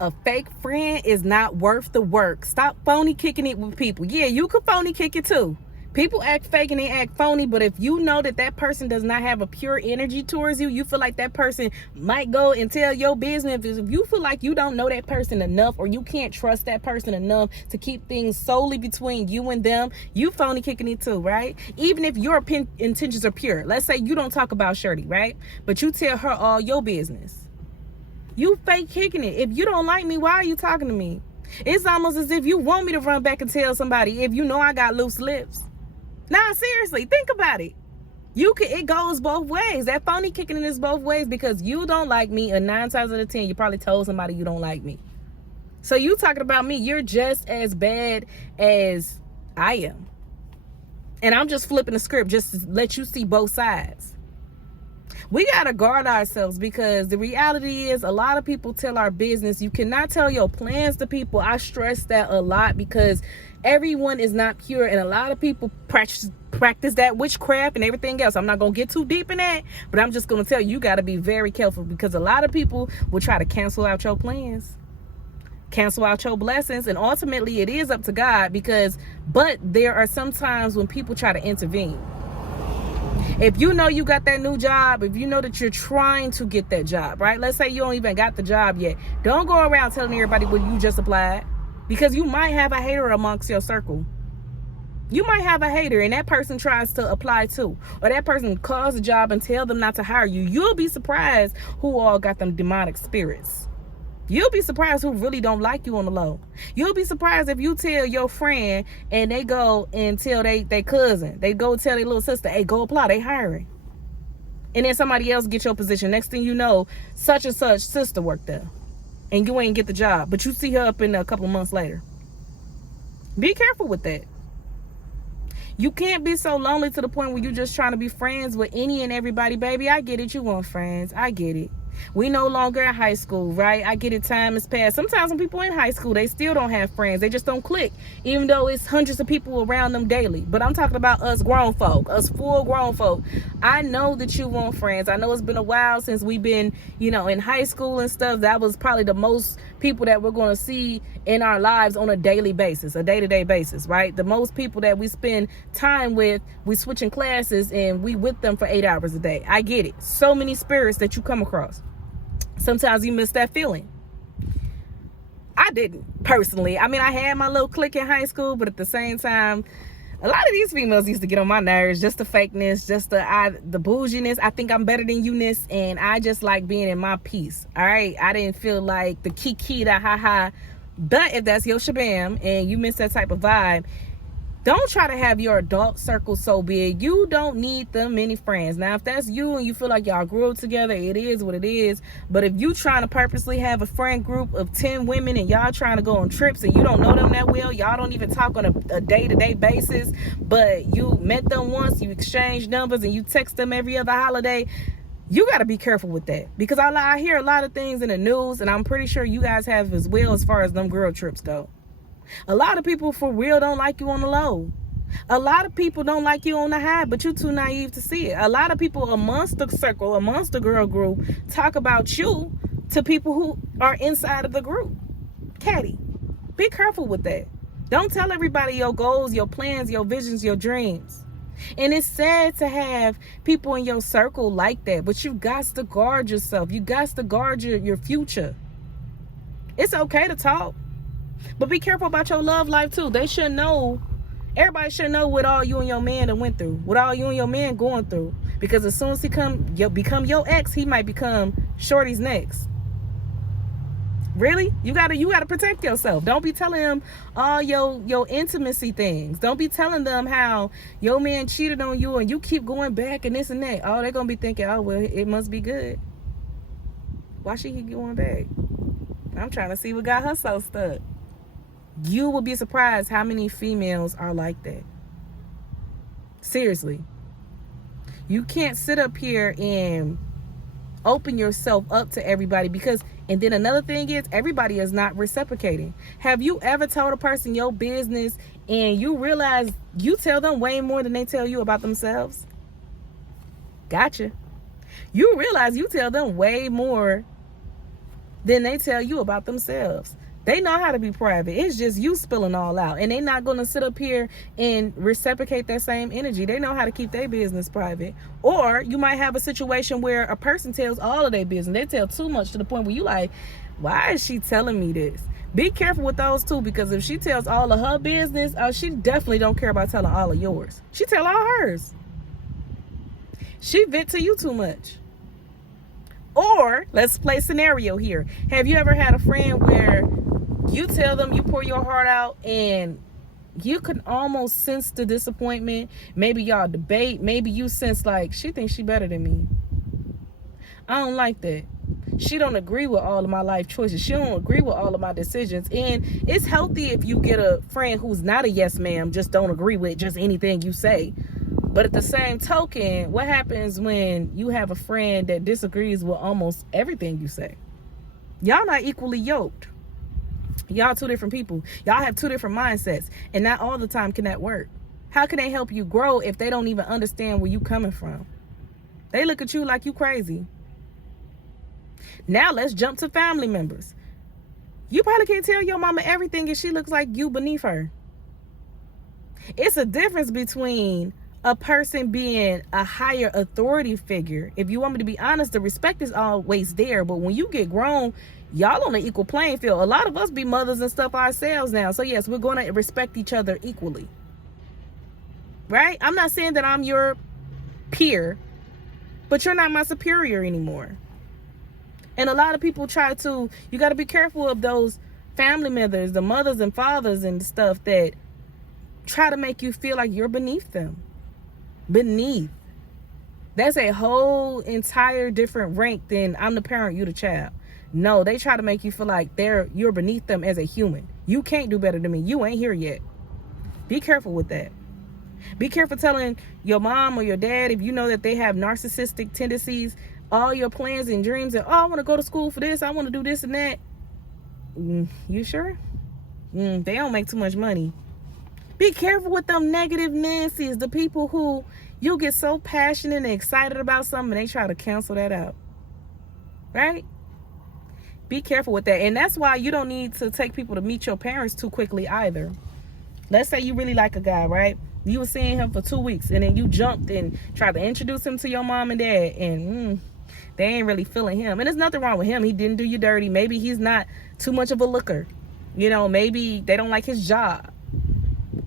A fake friend is not worth the work. Stop phony kicking it with people. Yeah, you could phony kick it too. People act fake and they act phony, but if you know that that person does not have a pure energy towards you, you feel like that person might go and tell your business. If you feel like you don't know that person enough, or you can't trust that person enough to keep things solely between you and them, you phony kicking it too, right? Even if your intentions are pure. Let's say you don't talk about Shirley, right? But you tell her all your business. You fake kicking it. If you don't like me, why are you talking to me? It's almost as if you want me to run back and tell somebody if you know I got loose lips. Nah, seriously, think about it. It goes both ways. That phony kicking it is both ways, because you don't like me, and 9 times out of 10, you probably told somebody you don't like me. So you talking about me, you're just as bad as I am. And I'm just flipping the script just to let you see both sides. We got to guard ourselves, because the reality is a lot of people tell our business. You cannot tell your plans to people. I stress that a lot, because everyone is not pure, and a lot of people practice that witchcraft and everything else. I'm not going to get too deep in that, but I'm just going to tell you, you got to be very careful, because a lot of people will try to cancel out your plans, cancel out your blessings, and ultimately it is up to God, but there are some times when people try to intervene. If you know you got that new job, if you know that you're trying to get that job, right? Let's say you don't even got the job yet. Don't go around telling everybody what you just applied, because you might have a hater amongst your circle. You might have a hater, and that person tries to apply too. Or that person calls a job and tell them not to hire you. You'll be surprised who all got them demonic spirits. You'll be surprised who really don't like you on the low. You'll be surprised if you tell your friend and they go and tell they cousin, they go tell their little sister, hey, go apply, they hiring. And then somebody else get your position. Next thing you know, such and such sister worked there, and you ain't get the job, but you see her up in a couple of months later. Be careful with that. You can't be so lonely to the point where you're just trying to be friends with any and everybody. Baby, I get it. You want friends. I get it. We no longer in high school, right? I get it. Time has passed. Sometimes when people in high school, they still don't have friends. They just don't click, even though it's hundreds of people around them daily. But I'm talking about us grown folk, us full grown folk. I know that you want friends. I know it's been a while since we've been, in high school and stuff. That was probably the most people that we're going to see in our lives on a daily basis, a day-to-day basis, right? The most people that we spend time with, we switching classes and we with them for 8 hours a day. I get it. So many spirits that you come across. Sometimes you miss that feeling. I didn't, personally. I mean, I had my little clique in high school, but at the same time, a lot of these females used to get on my nerves. Just the fakeness, just the bouginess. I think I'm better than you-ness, and I just like being in my peace. All right? I didn't feel like the kiki, the ha-ha. But if that's your shabam and you miss that type of vibe, don't try to have your adult circle so big. You don't need them many friends. Now, if that's you and you feel like y'all grew up together, it is what it is. But if you trying to purposely have a friend group of 10 women and y'all trying to go on trips and you don't know them that well, y'all don't even talk on a day-to-day basis, but you met them once, you exchange numbers, and you text them every other holiday, you got to be careful with that. Because I hear a lot of things in the news, and I'm pretty sure you guys have as well, as far as them girl trips go. A lot of people for real don't like you on the low. A lot of people don't like you on the high, but you're too naive to see it. A lot of people amongst the circle, amongst the girl group, talk about you to people who are inside of the group. Caddy, be careful with that. Don't tell everybody your goals, your plans, your visions, your dreams. And it's sad to have people in your circle like that, but you got to guard yourself. You got to guard your future. It's okay to talk, but be careful about your love life too. They should know. Everybody should know what all you and your man done went through, what all you and your man going through. Because as soon as he become your ex, he might become Shorty's next. Really? You gotta protect yourself. Don't be telling him all your intimacy things. Don't be telling them how your man cheated on you and you keep going back and this and that. Oh, they're gonna be thinking, oh well, it must be good. Why should he going back? I'm trying to see what got her so stuck. You will be surprised how many females are like that. Seriously. You can't sit up here and open yourself up to everybody, because, and then another thing is, everybody is not reciprocating. Have you ever told a person your business and you realize you tell them way more than they tell you about themselves? Gotcha. You realize you tell them way more Then they tell you about themselves. They know how to be private. It's just you spilling all out. And they're not going to sit up here and reciprocate that same energy. They know how to keep their business private. Or you might have a situation where a person tells all of their business. They tell too much to the point where you like, why is she telling me this? Be careful with those two, because if she tells all of her business, she definitely don't care about telling all of yours. She tell all hers. She vent to you too much. Or let's play scenario here. Have you ever had a friend where you tell them, you pour your heart out, and you can almost sense the disappointment? Maybe y'all debate. Maybe you sense like, she thinks she better than me. I don't like that. She don't agree with all of my life choices. She don't agree with all of my decisions. And it's healthy if you get a friend who's not a yes ma'am, just don't agree with just anything you say. But at the same token, what happens when you have a friend that disagrees with almost everything you say? Y'all not equally yoked. Y'all two different people. Y'all have two different mindsets. And not all the time can that work. How can they help you grow if they don't even understand where you coming from? They look at you like you crazy. Now let's jump to family members. You probably can't tell your mama everything if she looks like you beneath her. It's a difference between a person being a higher authority figure. If you want me to be honest, the respect is always there. But when you get grown, y'all on an equal playing field. A lot of us be mothers and stuff ourselves now. So yes, we're going to respect each other equally. Right? I'm not saying that I'm your peer, but you're not my superior anymore. And a lot of people you got to be careful of those family members, the mothers and fathers and stuff that try to make you feel like you're beneath them. Beneath. That's a whole entire different rank than I'm the parent, you the child. No, they try to make you feel like you're beneath them as a human. You can't do better than me. You ain't here yet. Be careful with that. Be careful telling your mom or your dad, if you know that they have narcissistic tendencies, all your plans and dreams, and I want to go to school for this, I want to do this and that. You sure? They don't make too much money. Be careful with them negative Nancy's, the people who you get so passionate and excited about something and they try to cancel that out. Right? Be careful with that. And that's why you don't need to take people to meet your parents too quickly either. Let's say you really like a guy, right? You were seeing him for 2 weeks and then you jumped and tried to introduce him to your mom and dad, and they ain't really feeling him. And there's nothing wrong with him. He didn't do you dirty. Maybe he's not too much of a looker. You know, maybe they don't like his job.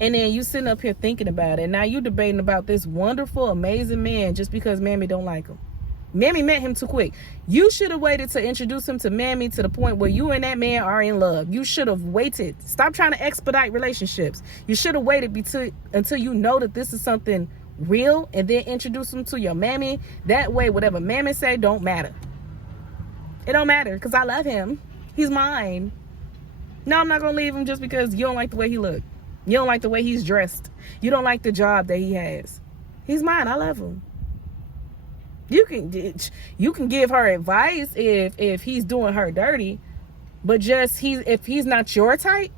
And then you sitting up here thinking about it. Now you debating about this wonderful, amazing man just because Mammy don't like him. Mammy met him too quick. You should have waited to introduce him to Mammy to the point where you and that man are in love. You should have waited. Stop trying to expedite relationships. You should have waited until you know that this is something real, and then introduce him to your Mammy. That way, whatever Mammy say don't matter. It don't matter because I love him. He's mine. No, I'm not going to leave him just because you don't like the way he look. You don't like the way he's dressed. You don't like the job that he has. He's mine. I love him. You can give her advice if he's doing her dirty, but if he's not your type,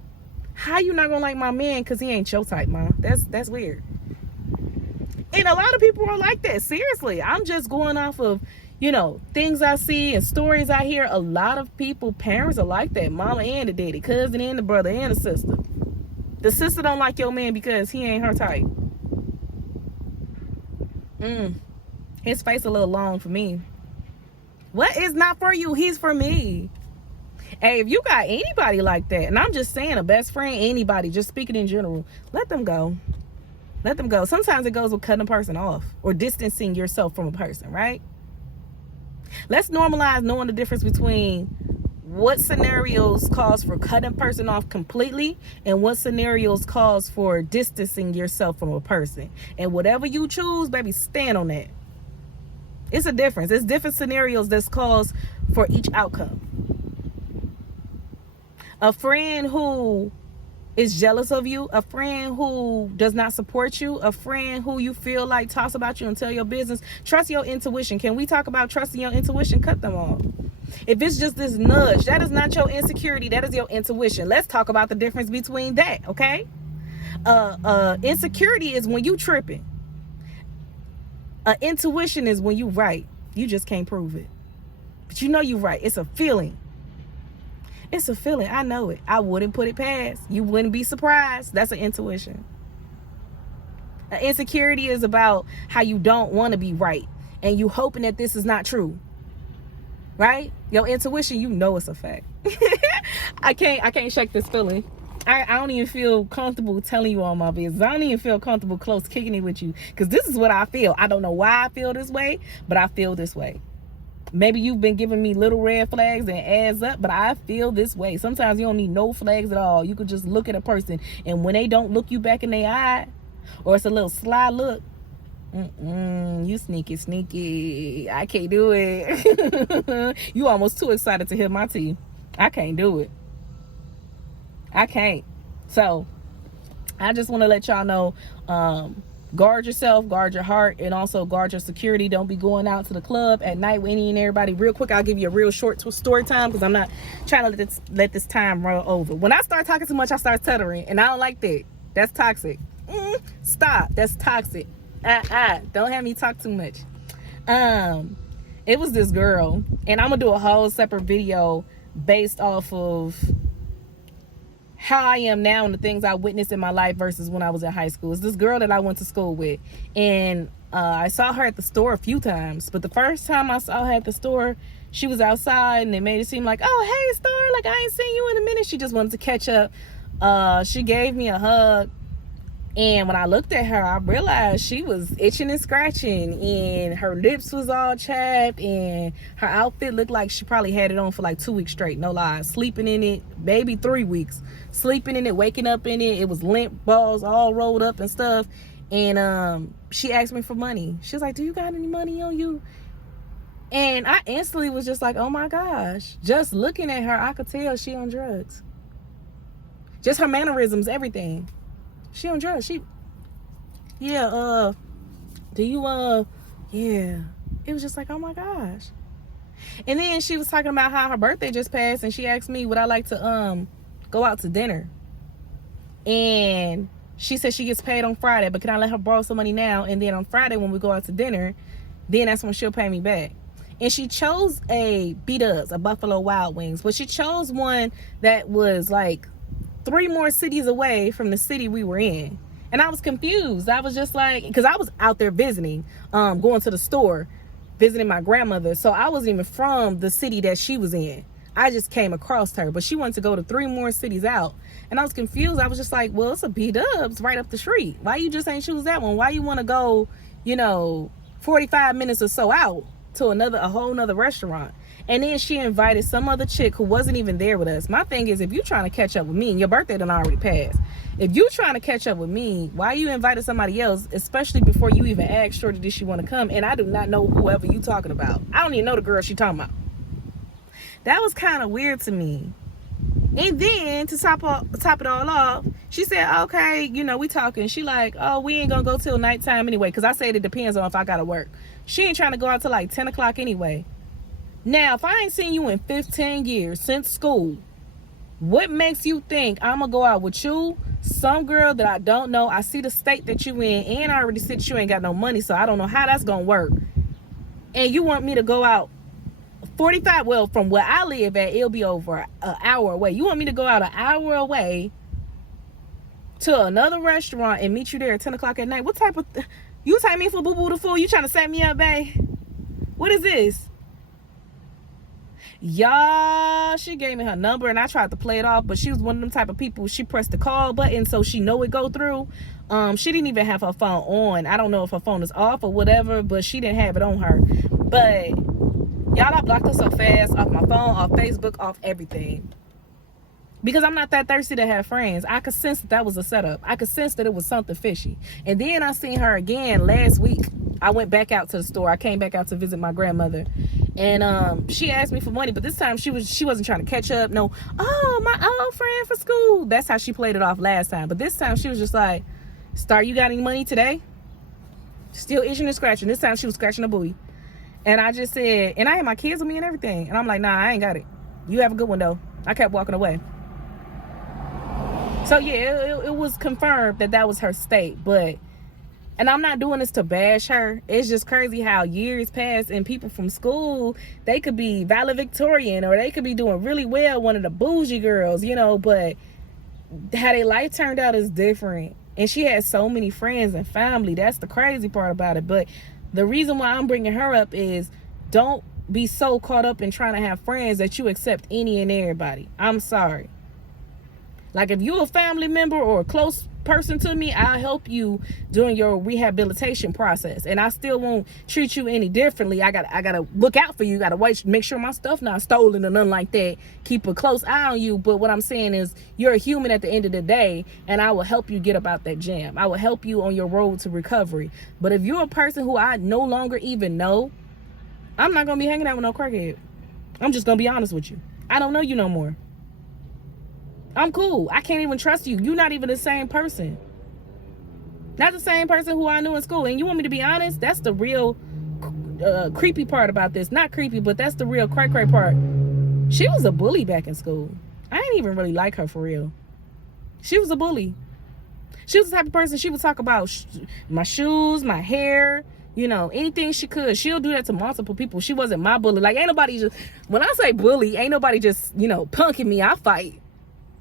how you not gonna like my man because he ain't your type, Mom? That's weird. And a lot of people are like that. Seriously, I'm just going off of things I see and stories I hear. A lot of parents are like that. Mama and the daddy, cousin and the brother and the sister. The sister don't like your man because he ain't her type. His face a little long for me. What is not for you? He's for me. Hey, if you got anybody like that, and I'm just saying a best friend, anybody, just speaking in general, let them go. Let them go. Sometimes it goes with cutting a person off or distancing yourself from a person, right? Let's normalize knowing the difference between what scenarios cause for cutting a person off completely and what scenarios cause for distancing yourself from a person. And whatever you choose, baby, stand on that. It's a difference. It's different scenarios that's cause for each outcome. A friend who is jealous of you, a friend who does not support you, a friend who you feel like talks about you and tell your business, trust your intuition. Can we talk about trusting your intuition? Cut them off. If it's just this nudge, that is not your insecurity, that is your intuition. Let's talk about the difference between that, okay? Insecurity is when you tripping. Intuition is when you right. You just can't prove it. But you know you right. It's a feeling. It's a feeling. I know it. I wouldn't put it past. You wouldn't be surprised. That's an intuition. Insecurity is about how you don't want to be right and you hoping that this is not true. Right? Your intuition, you know it's a fact. I can't shake this feeling. I don't even feel comfortable telling you all my business. I don't even feel comfortable close kicking it with you, because this is what I feel. I don't know why I feel this way, but I feel this way. Maybe you've been giving me little red flags and adds up, but I feel this way. Sometimes you don't need no flags at all. You could just look at a person, and when they don't look you back in their eye, or it's a little sly look, you sneaky. I can't do it. You almost too excited to hear my tea. I can't do it. I can't. So I just want to let y'all know, guard yourself, guard your heart, and also guard your security. Don't be going out to the club at night with any and everybody. Real quick, I'll give you a real short story time, because I'm not trying to let this time roll over. When I start talking too much, I start stuttering, and I don't like that. That's toxic. Stop. That's toxic. Don't have me talk too much. It was this girl, and I'm gonna do a whole separate video based off of how I am now and the things I witnessed in my life versus when I was in high school. It's this girl that I went to school with, and I saw her at the store a few times, but the first time I saw her at the store, she was outside, and it made it seem like, oh, hey, Star, like, I ain't seen you in a minute. She just wanted to catch up. She gave me a hug, and when I looked at her, I realized she was itching and scratching, and her lips was all chapped, and her outfit looked like she probably had it on for like 2 weeks straight, no lies. Sleeping in it, maybe 3 weeks. Sleeping in it, waking up in it. It was lint balls all rolled up and stuff. And she asked me for money. She was like, do you got any money on you? And I instantly was just like, oh my gosh. Just looking at her, I could tell she on drugs. Just her mannerisms, everything. She on drugs. Do you, yeah. It was just like, oh my gosh. And then she was talking about how her birthday just passed, and she asked me, would I like to, go out to dinner? And she said she gets paid on Friday, but can I let her borrow some money now? And then on Friday, when we go out to dinner, then that's when she'll pay me back. And she chose a B-Dubs, a Buffalo Wild Wings, but she chose one that was like 3 more cities away from the city we were in. And I was confused. I was just like, because I was out there visiting, going to the store, visiting my grandmother. So I wasn't even from the city that she was in. I just came across her, but she wanted to go to 3 more cities out. And I was confused. I was just like, well, it's a B-Dubs right up the street. Why you just ain't choose that one? Why you want to go, 45 minutes or so out to a whole nother restaurant? And then she invited some other chick who wasn't even there with us. My thing is, if you trying to catch up with me, and your birthday done already passed, if you trying to catch up with me, why you invited somebody else, especially before you even asked Shorty did she want to come? And I do not know whoever you talking about. I don't even know the girl she talking about. That was kind of weird to me. And then to top it all off, she said, okay, we talking. She like, oh, we ain't gonna go till nighttime anyway, because I said it depends on if I gotta work. She ain't trying to go out till like 10 o'clock anyway. Now, if I ain't seen you in 15 years since school, what makes you think I'm gonna go out with you, some girl that I don't know? I see the state that you in, and I already said you ain't got no money, so I don't know how that's gonna work. And you want me to go out 45, well, from where I live at, it'll be over an hour away. You want me to go out an hour away to another restaurant and meet you there at 10 o'clock at night? What type of, you take me for boo-boo the fool? You trying to set me up, babe? What is this? Y'all, she gave me her number, and I tried to play it off, but she was one of them type of people, she pressed the call button so she know it go through. She didn't even have her phone on. I don't know if her phone is off or whatever, but she didn't have it on her. But y'all, I blocked her so fast off my phone, off Facebook, off everything. Because I'm not that thirsty to have friends. I could sense that was a setup. I could sense that it was something fishy. And then I seen her again last week. I went back out to the store. I came back out to visit my grandmother. And she asked me for money, but this time she wasn't trying to catch up. No, oh, my old friend for school. That's how she played it off last time. But this time she was just like, Star, you got any money today? Still itching and scratching. This time she was scratching a buoy. And I just said, and I had my kids with me and everything. And I'm like, nah, I ain't got it. You have a good one, though. I kept walking away. So, yeah, it was confirmed that was her state. But And I'm not doing this to bash her. It's just crazy how years pass and people from school, they could be valedictorian or they could be doing really well, one of the bougie girls, you know, but how their life turned out is different. And she has so many friends and family. That's the crazy part about it. But the reason why I'm bringing her up is, don't be so caught up in trying to have friends that you accept any and everybody. I'm sorry. Like, if you're a family member or a close person to me, I'll help you during your rehabilitation process, and I still won't treat you any differently. I gotta look out for you. Gotta wait, make sure my stuff not stolen or nothing like that. Keep a close eye on you. But what I'm saying is, you're a human at the end of the day, and I will help you get up out that jam. I will help you on your road to recovery. But if you're a person who I no longer even know, I'm not gonna be hanging out with no crackhead. I'm just gonna be honest with you. I don't know you no more. I'm cool. I can't even trust you. You're not even the same person. Not the same person who I knew in school. And you want me to be honest? That's the real creepy part about this. Not creepy, but that's the real cray part. She was a bully back in school. I didn't even really like her for real. She was a bully. She was the type of person, she would talk about my shoes, my hair, you know, anything she could. She'll do that to multiple people. She wasn't my bully. Like, ain't nobody just, when I say bully, ain't nobody just, you know, punking me. I fight.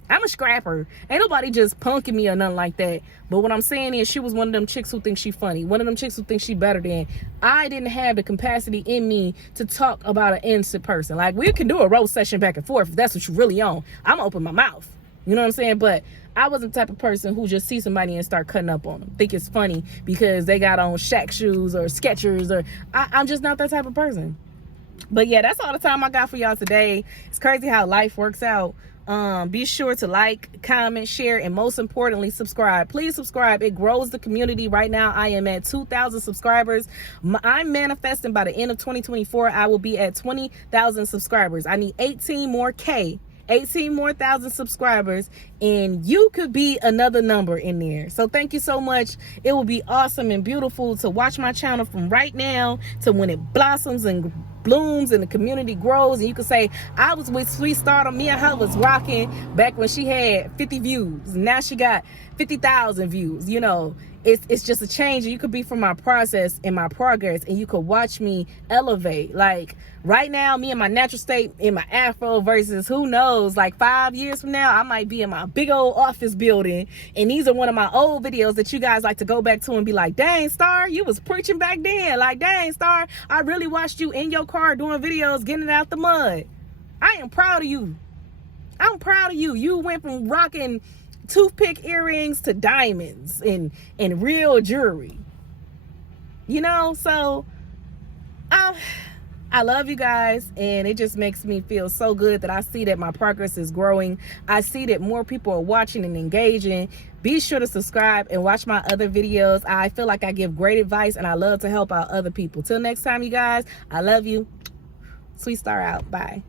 I'm a scrapper. Ain't nobody just punking me or nothing like that. But what I'm saying is, she was one of them chicks who thinks she funny. One of them chicks who thinks she better than. I didn't have the capacity in me to talk about an innocent person. Like, we can do a roast session back and forth if that's what you really on. I'm gonna open my mouth. You know what I'm saying? But I wasn't the type of person who just see somebody and start cutting up on them. Think it's funny because they got on Shaq shoes or Skechers, or I'm just not that type of person. But yeah, that's all the time I got for y'all today. It's crazy how life works out. Be sure to like, comment, share, and most importantly, subscribe. Please subscribe. It grows the community. Right now, I am at 2,000 subscribers. I'm manifesting by the end of 2024, I will be at 20,000 subscribers. I need 18 more thousand subscribers, and you could be another number in there. So thank you so much. It will be awesome and beautiful to watch my channel from right now to when it blossoms and blooms and the community grows, and you can say, I was with Sweet Stardom, me and her was rocking back when she had 50 views. Now she got 50,000 views. You know, it's just a change. And you could be from my process and my progress, and you could watch me elevate. Like, right now, me in my natural state, in my afro, versus who knows, like 5 years from now, I might be in my big old office building, and these are one of my old videos that you guys like to go back to and be like, dang, Star, you was preaching back then. Like, dang, Star, I really watched you in your car doing videos, getting it out the mud. I am proud of you. I'm proud of you. You went from rocking toothpick earrings to diamonds and real jewelry. You know, so I love you guys, and it just makes me feel so good that I see that my progress is growing. I see that more people are watching and engaging. Be sure to subscribe and watch my other videos. I feel like I give great advice, and I love to help out other people. Till next time, you guys, I love you. Sweet Star out. Bye.